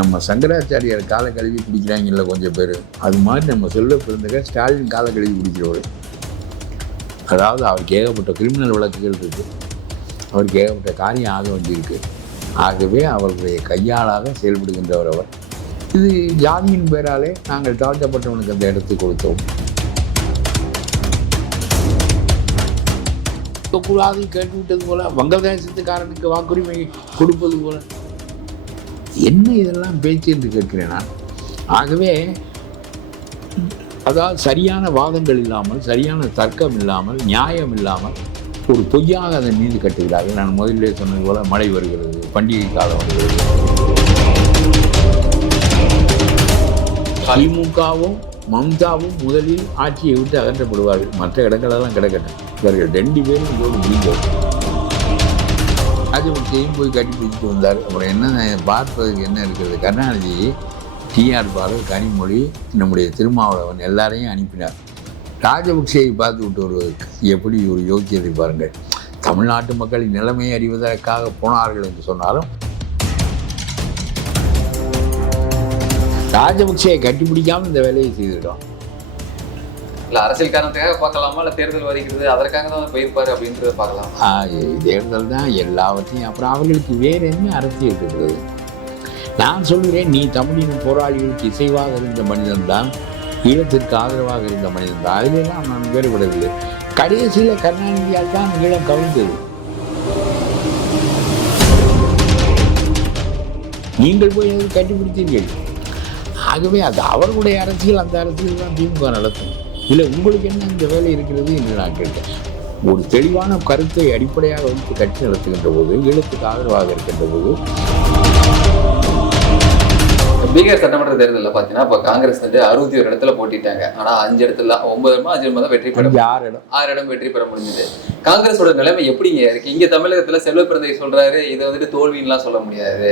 நம்ம சங்கராச்சாரியார் காலை கழுவி குடிக்கிறாங்கல்ல கொஞ்சம் பேர்? அது மாதிரி நம்ம செல்வ பிறந்தக ஸ்டாலின் காலை கழுவி குடிக்கிறவர். அதாவது அவருக்கு ஏகப்பட்ட கிரிமினல் வழக்குகள் இருக்குது அவருக்கு ஏகப்பட்ட காரியம் ஆக வேண்டியிருக்கு. ஆகவே அவருடைய கையாளாக செயல்படுகின்றவர் அவர். இது ஜாதியின் பேராலே நாங்கள் தாழ்த்தப்பட்டவனுக்கு அந்த இடத்தை கொடுத்தோம். கூடாது கேட்டு விட்டது போல வங்கதேசத்துக்காரனுக்கு வாக்குரிமை கொடுப்பது போல என்ன இதெல்லாம் பேச்சு என்று கேட்கிறேன் நான் ஆகவே அதாவது சரியான வாதங்கள் இல்லாமல் சரியான தர்க்கம் இல்லாமல் நியாயம் இல்லாமல் ஒரு பொய்யாக அதன் மீது கட்டுகிறார்கள். நான் முதலிலே சொன்னது போல மழை வருகிறது பண்டிகை காலம் வருகிறது. திமுகவும் மம்தாவும் முதலில் ஆட்சியை விட்டு அகற்றப்படுவார்கள். மற்ற இடங்களெல்லாம் கிடக்கட்டும். இவர்கள் ரெண்டு பேரும் இதோடு முடிந்தது செய்யும் போய் கட்டி பிடிச்சிட்டு வந்தார். அப்புறம் என்ன பார்ப்பதற்கு என்ன இருக்கிறது? கருணாநிதி டிஆர் பாலு கனிமொழி நம்முடைய திருமாவளவன் எல்லாரையும் அனுப்பினார். ராஜபக்சேயை பார்த்து விட்டு வருவதற்கு எப்படி ஒரு யோக்கியதை பாருங்கள். தமிழ்நாட்டு மக்களின் நிலைமையை அறிவதற்காக போனார்கள் என்று சொன்னாலும் ராஜபக்சேயை கட்டிப்பிடிக்காமல் இந்த வேலையை செய்திருக்கோம் இல்லை அரசியல் காரணத்துக்காக பார்க்கலாமா? இல்லை தேர்தல் வரைக்கிறது அதற்காக தான் போயிருப்பாரு அப்படின்றத பார்க்கலாம்? தேர்தல் தான் எல்லாவற்றையும். அப்புறம் அவர்களுக்கு வேறு என்ன அரசியல் இருக்கிறது நான் சொல்கிறேன் நீ தமிழின் போராளிகளுக்கு இசைவாக இருந்த மனிதன்தான் ஈழத்திற்கு ஆதரவாக இருந்த மனிதன் தான். அதிலெல்லாம் நான் வேறுபடவில்லை. கடைசியில் கருணாநிதியால் தான் ஈழம் கவிழ்ந்தது. நீங்கள் போய் கண்டுபிடித்தீர்கள். ஆகவே அது அவர்களுடைய அரசியல் அந்த அரசியல் தான் திமுக நடத்தும். இல்லை உங்களுக்கு என்ன இந்த வேலை இருக்கிறது என்று நான் கேட்டேன். ஒரு தெளிவான கருத்தை அடிப்படையாக வைத்து கட்சி நடத்துகின்ற போது ஈழத்துக்கு ஆதரவாக இருக்கின்ற போது பீகார் சட்டமன்ற தேர்தலில் பார்த்தீங்கன்னா இப்போ காங்கிரஸ் வந்து அறுபத்தி ஒரு இடத்துல போட்டிட்டாங்க. ஆனா அஞ்சு இடத்துல ஒன்பது இடமா அஞ்சு இடமா தான் வெற்றி பெற ஆறு இடம். ஆறு இடம் வெற்றி பெற முடிஞ்சது. காங்கிரஸோட நிலைமை எப்படிங்க இருக்கு? இங்க தமிழகத்துல செல்வ பிறந்தை சொல்றாரு இதை வந்துட்டு தோல்வின்னுலாம் சொல்ல முடியாது.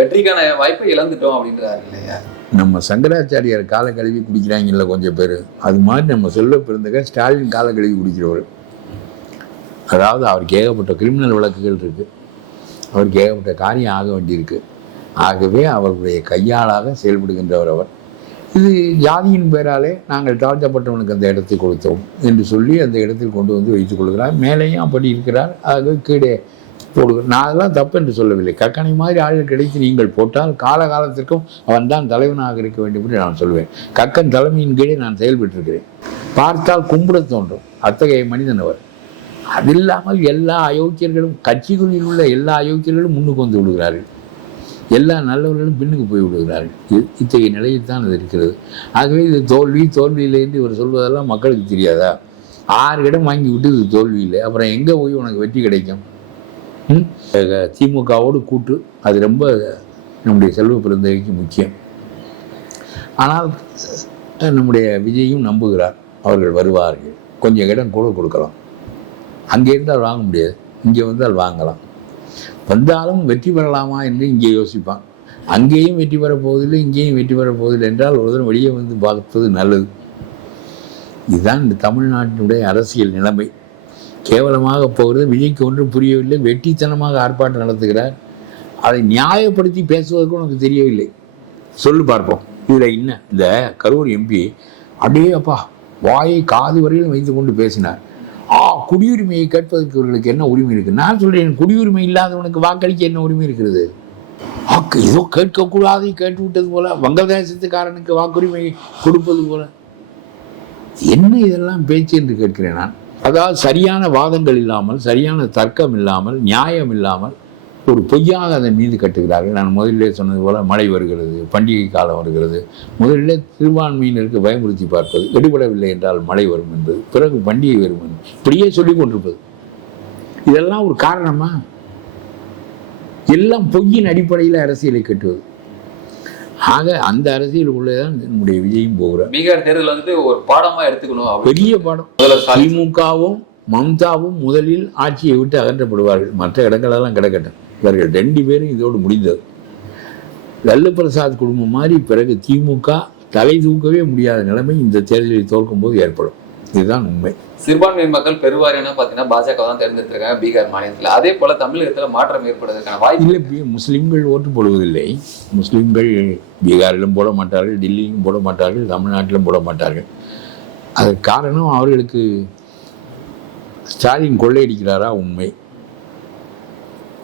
வெற்றிக்கான வாய்ப்பை இழந்துட்டோம் அப்படின்றாரு இல்லையா? நம்ம சங்கராச்சாரியார் காலை கழுவி குடிக்கிறாங்கல்ல கொஞ்சம் பேர். அது மாதிரி நம்ம செல்வ பிறந்தக ஸ்டாலின் காலை கழுவி குடிக்கிறவர். அதாவது அவருக்கு ஏகப்பட்ட கிரிமினல் வழக்குகள் இருக்குது அவருக்கு ஏகப்பட்ட காரியம் ஆக வேண்டியிருக்கு. ஆகவே அவருடைய கையாளாக செயல்படுகின்றவர் அவர். இது ஜாதியின் பேராலே நாங்கள் தாழ்த்தப்பட்டவனுக்கு அந்த இடத்தை கொடுத்தோம். என்று சொல்லி அந்த இடத்தில் கொண்டு வந்து வைத்துக் கொள்கிறார். மேலேயும் அப்படி இருக்கிறார். ஆக கீழே போடுகிறார் நான் அதெல்லாம் தப்பு என்று சொல்லவில்லை. கக்கனை மாதிரி ஆள்கள் கிடைத்து நீங்கள் போட்டால் காலகாலத்திற்கும் அவன் தான் தலைவனாக இருக்க வேண்டும் என்று நான் சொல்வேன். கக்கன் தலைமையின் கீழே நான் செயல்பட்டிருக்கிறேன். பார்த்தால் கும்பிட தோன்றும். அத்தகைய மனிதன் அவர். அது இல்லாமல் எல்லா அயோக்கியர்களும் கட்சிகளில் உள்ள எல்லா அயோக்கியர்களும் முன்னுக்கு வந்து விடுகிறார்கள். எல்லா நல்லவர்களும் பின்னுக்கு போய் விடுகிறார்கள். இத்தகைய நிலையில் தான் அது இருக்கிறது. ஆகவே இது தோல்வி தோல்வியிலேருந்து இவர் சொல்வதெல்லாம் மக்களுக்கு தெரியாதா? ஆறு இடம் வாங்கி விட்டு இது தோல்வி இல்லை. அப்புறம் எங்கே போய் உனக்கு வெற்றி கிடைக்கும்? திமுகவோடு கூட்டு அது ரொம்ப நம்முடைய செல்வ பிறந்தகைக்கு முக்கியம். ஆனால் நம்முடைய விஜயும் நம்புகிறார் அவர்கள் வருவார்கள். கொஞ்சம் இடம் கூட கொடுக்கலாம். அங்கே இருந்தால் வாங்க முடியாது இங்கே வந்தால் வாங்கலாம். வந்தாலும் வெற்றி பெறலாமா என்று இங்கே யோசிப்பான். அங்கேயும் வெற்றி பெறப் போவதில்லை இங்கேயும் வெற்றி பெறப் போவதில்லை என்றால் ஒரு தடவை வெளியே வந்து பார்ப்பது நல்லது. இதுதான் இந்த தமிழ்நாட்டினுடைய அரசியல் நிலைமை. கேவலமாக போகிறது விஜய்க்கு ஒன்றும் புரியவில்லை. வெட்டித்தனமாக ஆர்ப்பாட்டம் நடத்துகிறார். அதை நியாயப்படுத்தி பேசுவதற்கு உனக்கு தெரியவில்லை. சொல்லு பார்ப்போம். இதில் என்ன? இந்த கரூர் எம்பி அப்படியே அப்பா வாயை காது வரையிலும் வைத்து கொண்டு பேசினார். ஆ குடியுரிமையை கேட்பதற்கு இவர்களுக்கு என்ன உரிமை இருக்குது நான் சொல்கிறேன் குடியுரிமை இல்லாதவனுக்கு வாக்களிக்க என்ன உரிமை இருக்கிறது? ஆக்கு ஏதோ கேட்கக்கூடாது கேட்டு விட்டது போல வங்கதேசத்துக்காரனுக்கு வாக்குரிமை கொடுப்பது போல. என்ன இதெல்லாம் பேச்சு என்று கேட்கிறேன் நான்? அதாவது சரியான வாதங்கள் இல்லாமல் சரியான தர்க்கம் இல்லாமல் நியாயம் இல்லாமல் ஒரு பொய்யாக அதன் மீது கட்டுகிறார்கள். நான் முதலிலே சொன்னது போல் மழை வருகிறது பண்டிகை காலம் வருகிறது. முதலிலே திருவான்மையினருக்கு பயமுறுத்தி பார்ப்பது எடுபடவில்லை என்றால் மழை வரும் என்பது பிறகு பண்டிகை வரும் என்பது. இப்படியே சொல்லி கொண்டிருப்பது. இதெல்லாம் ஒரு காரணமா? எல்லாம் பொய்யின் அடிப்படையில் அரசியலை கட்டுவது. ஆக அந்த அரசியலுக்குள்ளே தான் நம்முடைய விஜயும் போகிறார். பீகார் தேர்தல் வந்துட்டு ஒரு பாடமா எடுத்துக்கணும் பெரிய பாடம். திமுகவும் மம்தாவும் முதலில் ஆட்சியை விட்டு அகற்றப்படுவார்கள். மற்ற இடங்களெல்லாம் கிடக்கட்டும். இவர்கள் ரெண்டு பேரும் இதோடு முடிந்தது. லல்லு பிரசாத் குடும்பம் மாதிரி பிறகு திமுக தலை தூக்கவே முடியாத நிலைமை இந்த தேர்தலில் தோற்கும் போது ஏற்படும். இதுதான் உண்மை. சிறுபான்மை மக்கள் பெருவாரியான பாத்தீங்கன்னா பாஜக தான் தேர்ந்தெடுத்திருக்காங்க பீகார் மாநிலத்துல. அதே போல தமிழகத்துல மாற்றம் ஏற்படுவதற்கான வாய்ப்பு இல்லை முஸ்லிம்கள் ஓட்டு போடுவதில்லை. முஸ்லிம்கள் பீகாரிலும் போட மாட்டார்கள் டெல்லியிலும் போட மாட்டார்கள் தமிழ்நாட்டிலும் போட மாட்டார்கள். அதற்கு காரணம் அவர்களுக்கு ஸ்டாலின் கொள்ளையடிக்கிறாரா உண்மை.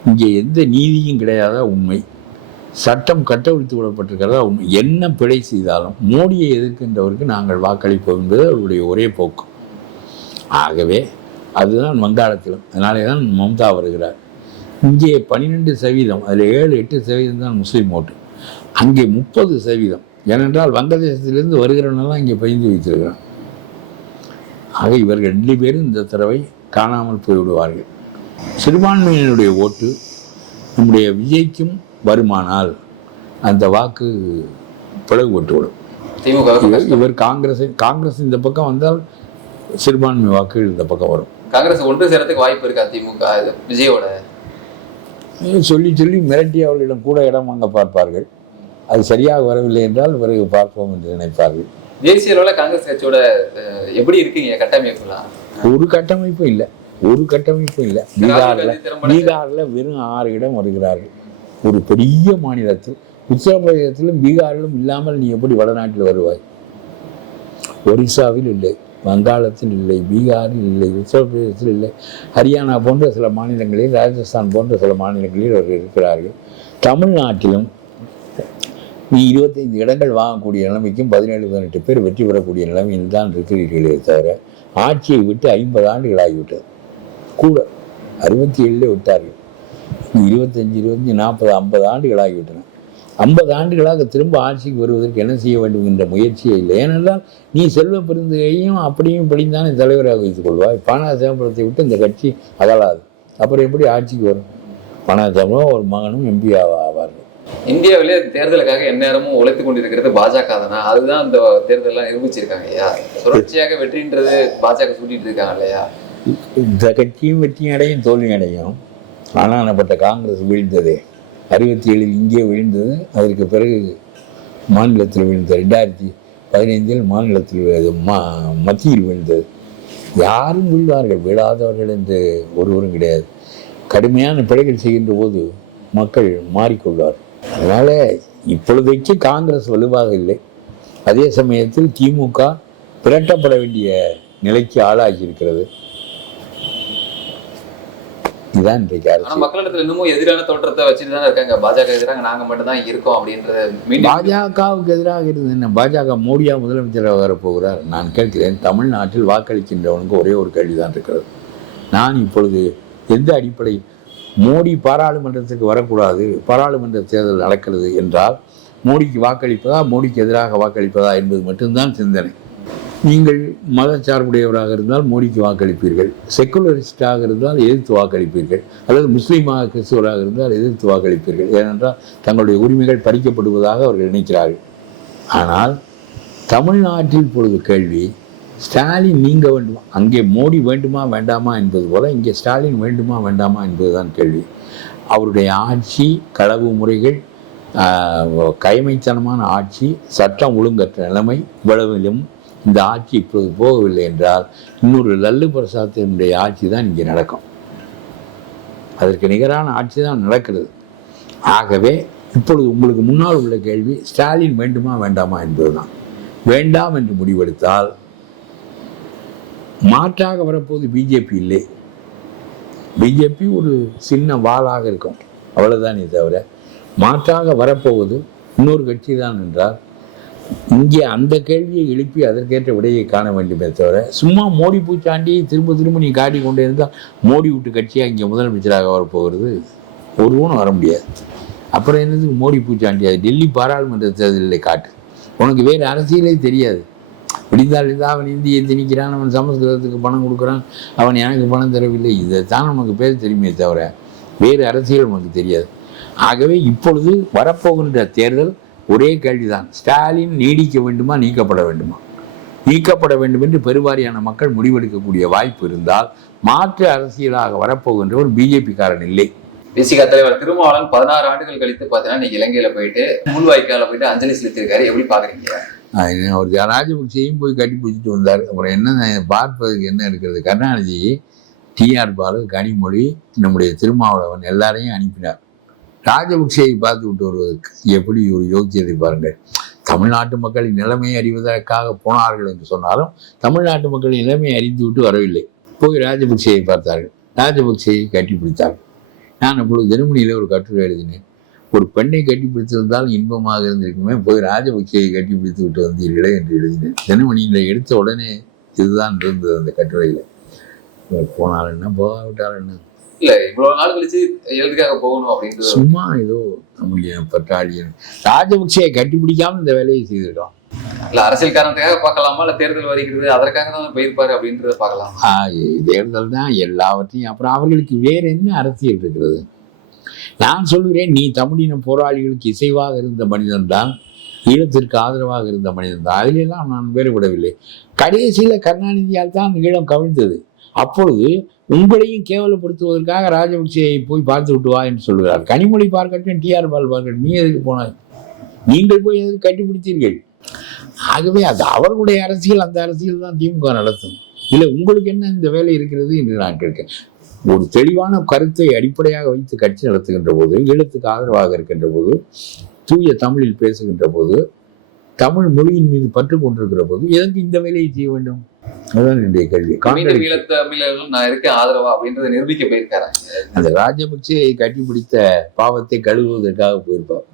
இங்கே எந்த நீதியும் கிடையாதா உண்மை. சட்டம் கட்டவிழ்த்து விடப்பட்டிருக்கிறதா? என்ன பிழை செய்தாலும் மோடியை எதிர்க்கின்றவருக்கு நாங்கள் வாக்களிப்போம் என்பது அவருடைய ஒரே போக்கு. ஆகவே அதுதான் வங்காளத்திலும். அதனாலே தான் மம்தா வருகிறார். இங்கே பன்னிரெண்டு சதவீதம் அதில் ஏழு எட்டு சதவீதம் தான் முஸ்லீம் ஓட்டு. அங்கே முப்பது சதவீதம். ஏனென்றால் வங்கதேசத்திலிருந்து வருகிறவனெல்லாம் இங்கே பயந்து வைத்திருக்கிறான். ஆக இவர்கள் ரெண்டு பேரும் இந்த தடவை காணாமல் போய்விடுவார்கள். சிறுபான்மையினருடைய ஓட்டு நம்முடைய விஜய்க்கும் வருமானால் அந்த வாக்கு பிளவு விட்டுவிடும் திமுக இவர் காங்கிரஸ் காங்கிரஸ் இந்த பக்கம் வந்தால் சிறுபான்மை வாக்குகள் இந்த பக்கம் வரும். காங்கிரஸ் ஒன்று சேரத்துக்கு வாய்ப்பு இருக்கா திமுக? விஜயோட? சொல்லி சொல்லி மிரட்டி அவர்களிடம் கூட இடம் வாங்க பார்ப்பார்கள். அது சரியாக வரவில்லை என்றால் பிறகு பார்ப்போம் என்று நினைப்பார்கள். தேசிய அளவுல காங்கிரஸ் கட்சியோட எப்படி இருக்கீங்க? கட்டமைப்புலாம் ஒரு கட்டமைப்பும் இல்லை. ஒரு கட்டமைப்பும் இல்லை. பீகாரில் பீகாரில் வெறும் ஆறு இடம் வருகிறார்கள். ஒரு பெரிய மாநிலத்தில் உத்தரப்பிரதேசத்திலும் பீகாரிலும் இல்லாமல் நீ எப்படி வடநாட்டில் வருவாய்? ஒரிசாவில் இல்லை வங்காளத்தில் இல்லை பீகாரில் இல்லை உத்தரப்பிரதேசத்தில் இல்லை. ஹரியானா போன்ற சில மாநிலங்களில் ராஜஸ்தான் போன்ற சில மாநிலங்களில் அவர்கள் இருக்கிறார்கள். தமிழ்நாட்டிலும் நீ இருபத்தைந்து இடங்கள் வாங்கக்கூடிய நிலைமைக்கும் பதினேழு பதினெட்டு பேர் வெற்றி பெறக்கூடிய நிலைமையில் தான் இருக்கிறீர்களே தவிர ஆட்சியை விட்டு ஐம்பது ஆண்டுகள் ஆகிவிட்டது. கூட அறுபத்தி ஏழில் விட்டார்கள். இருபத்தஞ்சி இருபத்தஞ்சி நாற்பது ஐம்பது ஆண்டுகள் ஆகிவிட்டன ஐம்பது ஆண்டுகளாக திரும்ப ஆட்சிக்கு வருவதற்கு என்ன செய்ய வேண்டும் என்ற முயற்சியே இல்லை. ஏனென்றால் நீ செல்வ பெருந்தகையும் அப்படியும் இப்படியும் தலைவராக வைத்துக் கொள்வாய். பண சிதம்பரத்தை விட்டு இந்த கட்சி அகலாது. அப்புறம் எப்படி ஆட்சிக்கு வரும்? பண சிதம்பரம் ஒரு மகனும் எம்பி ஆவார்கள். இந்தியாவிலே தேர்தலுக்காக எந்நேரமும் உழைத்து கொண்டிருக்கிறது பாஜக தானே? அதுதான் இந்த தேர்தலாம் நிரூபிச்சிருக்காங்க ஐயா தொடர்ச்சியாக வெற்றின்றது பாஜக சூட்டிட்டு இருக்காங்க இல்லையா? இந்த கட்சியும் வெற்றியும் அடையும் தோல்வி அடையும். ஆனானப்பட்ட காங்கிரஸ் வீழ்ந்ததே. அறுபத்தி ஏழில் இங்கே வீழ்ந்தது அதற்கு பிறகு மாநிலத்தில் விழுந்தது ரெண்டாயிரத்தி பதினைந்தில் மாநிலத்தில் மா மத்தியில் வீழ்ந்தது. யாரும் விழுவார்கள் விழாதவர்கள் என்று ஒருவரும் கிடையாது. கடுமையான பிழைகள் செய்கின்ற போது மக்கள் மாறிக்கொள்வார். அதனால் இப்பொழுதைக்கு காங்கிரஸ் வலுவாக இல்லை. அதே சமயத்தில் திமுக பிரட்டப்பட வேண்டிய நிலைக்கு ஆளாகி இருக்கிறது இதுதான் இன்றைக்கு அரசியல் மக்களிடத்துல இன்னமும் எதிரான தோற்றத்தை வச்சுட்டு தானே இருக்காங்க. பாஜக எதிராக நாங்க மட்டும் தான் இருக்கோம் அப்படின்றத பாஜகவுக்கு எதிராக இருந்தது என்ன? பாஜக மோடியா முதலமைச்சராக வரப்போகிறார் நான் கேட்கிறேன் தமிழ்நாட்டில் வாக்களிக்கின்றவனுக்கு ஒரே ஒரு கேள்விதான் இருக்கிறது. நான் இப்பொழுது எந்த அடிப்படை மோடி பாராளுமன்றத்துக்கு வரக்கூடாது பாராளுமன்ற தேர்தல் நடக்கிறது என்றால் மோடிக்கு வாக்களிப்பதா மோடிக்கு எதிராக வாக்களிப்பதா என்பது மட்டும்தான் சிந்தனை. நீங்கள் மத சார்புடையவராக இருந்தால் மோடிக்கு வாக்களிப்பீர்கள். செக்குலரிஸ்டாக இருந்தால் எதிர்த்து வாக்களிப்பீர்கள். அல்லது முஸ்லீமாக கிறிஸ்துவராக இருந்தால் எதிர்த்து வாக்களிப்பீர்கள். ஏனென்றால் தங்களுடைய உரிமைகள் பறிக்கப்படுவதாக அவர்கள் நினைக்கிறார்கள். ஆனால் தமிழ்நாட்டில் பொழுது கேள்வி ஸ்டாலின் நீங்க வேண்டுமா? அங்கே மோடி வேண்டுமா வேண்டாமா என்பது போல இங்கே ஸ்டாலின் வேண்டுமா வேண்டாமா என்பதுதான் கேள்வி. அவருடைய ஆட்சி களவு முறைகள் கைமைத்தனமான ஆட்சி சட்டம் ஒழுங்கற்ற நிலைமை இவ்வளவிலும் இந்த ஆட்சி இப்பொழுது போகவில்லை என்றால் இன்னொரு லல்லு பிரசாத்தினுடைய ஆட்சி தான் இங்கே நடக்கும். அதற்கு நிகரான ஆட்சி தான் நடக்கிறது. ஆகவே இப்பொழுது உங்களுக்கு முன்னால் உள்ள கேள்வி ஸ்டாலின் வேண்டுமா வேண்டாமா என்பதுதான். வேண்டாம் என்று முடிவெடுத்தால் மாற்றாக வரப்போது பிஜேபி இல்லை. பிஜேபி ஒரு சின்ன வாளாக இருக்கும். அவ்வளோதானே தவிர மாற்றாக வரப்போவது இன்னொரு கட்சி தான் என்றால் இங்கே அந்த கேள்வியை எழுப்பி அதற்கேற்ற விடையை காண வேண்டுமே தவிர சும்மா மோடி பூச்சாண்டி திரும்ப திரும்ப நீ காட்டி கொண்டே இருந்தால் மோடி விட்டு கட்சியாக இங்கே முதலமைச்சராக வரப்போகிறது ஒருவனும் வர முடியாது. அப்புறம் என்னது? மோடி பூச்சாண்டி அது டெல்லி பாராளுமன்ற தேர்தலில் காட்டு. உனக்கு வேறு அரசியலே தெரியாது. விடிந்தால் இருந்தால் அவன் இந்தியை திணிக்கிறான் அவன் சமஸ்கிருதத்துக்கு பணம் கொடுக்குறான் அவன் எனக்கு பணம் தரவில்லை. இதைத்தான் நமக்கு பேச தெரியுமே தவிர வேறு அரசியல் நமக்கு தெரியாது. ஆகவே இப்பொழுது வரப்போகின்ற தேர்தல் ஒரே கேள்விதான். ஸ்டாலின் நீடிக்க வேண்டுமா நீக்கப்பட வேண்டுமா? நீக்கப்பட வேண்டும் என்று பெருவாரியான மக்கள் முடிவெடுக்கக்கூடிய வாய்ப்பு இருந்தால் மாற்று அரசியலாக வரப்போகின்றவர் பிஜேபி காரன் இல்லை. விசிகா தலைவர் திருமாவளவன் பதினாறு ஆண்டுகள் கழித்து பாத்தீங்கன்னா நீங்க இலங்கையில போயிட்டு முள்வாய்க்கால போயிட்டு அஞ்சலி செலுத்தியிருக்காரு. எப்படி பாக்குறீங்க அவர் ராஜபக்சேயும் போய் கட்டி பிடிச்சிட்டு வந்தார். அப்புறம் என்ன பார்ப்பதற்கு என்ன இருக்கிறது? கருணாநிதி டிஆர் பாலு கனிமொழி நம்முடைய திருமாவளவன் எல்லாரையும் அனுப்பினார். ராஜபக்சேயை பார்த்து விட்டு வருவதற்கு எப்படி ஒரு யோகியதை பாருங்கள். தமிழ்நாட்டு மக்களின் நிலைமையை அறிவதற்காக போனார்கள் என்று சொன்னாலும் தமிழ்நாட்டு மக்களின் நிலைமையை அறிந்து விட்டு வரவில்லை. போய் ராஜபக்சேயை பார்த்தார்கள். ராஜபக்சேயை கட்டிப்பிடித்தார்கள் நான் அப்பொழுது தினமணியில் ஒரு கட்டுரை எழுதினேன். ஒரு பெண்ணை கட்டிப்பிடித்திருந்தால் இன்பமாக இருந்திருக்குமே போய் ராஜபக்சேயை கட்டிப்பிடித்து விட்டு வந்தீர்களே என்று எழுதினேன். தினமணியில் எடுத்த உடனே இதுதான் இருந்தது அந்த கட்டுரையில். போனால் என்ன போகாவிட்டால் என்ன? இல்ல இவ்வளவு நாள் கழிச்சு எதுக்காக போகணும் அப்படின்றது சும்மா ஏதோ நம்முடைய பட்டாளியன் ராஜபக்சேயை கட்டிப்பிடிக்காம இந்த வேலையை செய்திருக்கான் இல்ல அரசியல் காரணத்துக்காக பார்க்கலாமா? இல்ல தேர்தல் வருகிறது அதற்காக தான் போயிருப்பாரு அப்படின்றத பார்க்கலாம்? தேர்தல் தான் எல்லாவற்றையும். அப்புறம் அவர்களுக்கு வேற என்ன அரசியல் இருக்கிறது? நான் சொல்கிறேன் நீ தமிழின போராளிகளுக்கு இசைவாக இருந்த மனிதன் தான் ஈழத்திற்கு ஆதரவாக இருந்த மனிதன் தான். அதிலெல்லாம் நான் வேறுபடவில்லை. கடைசியில் கருணாநிதியால் தான் ஈழம் கவிழ்ந்தது. அப்பொழுது உங்களையும் கேவலப்படுத்துவதற்காக ராஜபக்சேயை போய் பார்த்து விட்டு வா என்று சொல்கிறார் கனிமொழி பார்க்கட்டும் டிஆர் பால் பார்க்கட்டும் நீ எதுக்கு போனாய்? நீங்கள் போய் எதுக்கு கட்டிப்பிடித்தீர்கள்? ஆகவே அது அவர்களுடைய அரசியல் அந்த அரசியல் தான் திமுக நடத்தும். இல்லை உங்களுக்கு என்ன இந்த வேலை இருக்கிறது என்று நான் கேட்கிறேன். ஒரு தெளிவான கருத்தை அடிப்படையாக வைத்து கட்சி நடத்துகின்ற போது ஈழத்துக்கு ஆதரவாக இருக்கின்ற போது தூய தமிழில் பேசுகின்ற போது தமிழ் மொழியின் மீது பற்று கொண்டிருக்கிற போது எதற்கு இந்த வேலையை செய்ய வேண்டும்? அதுதான் என்னுடைய கேள்வி. நான் இருக்கேன் ஆதரவா அப்படின்றத நிரூபிக்க போயிருக்காரு. அந்த ராஜபக்சேயை கட்டிப்பிடித்த பாவத்தை கழுவுவதற்காக போயிருப்பார்.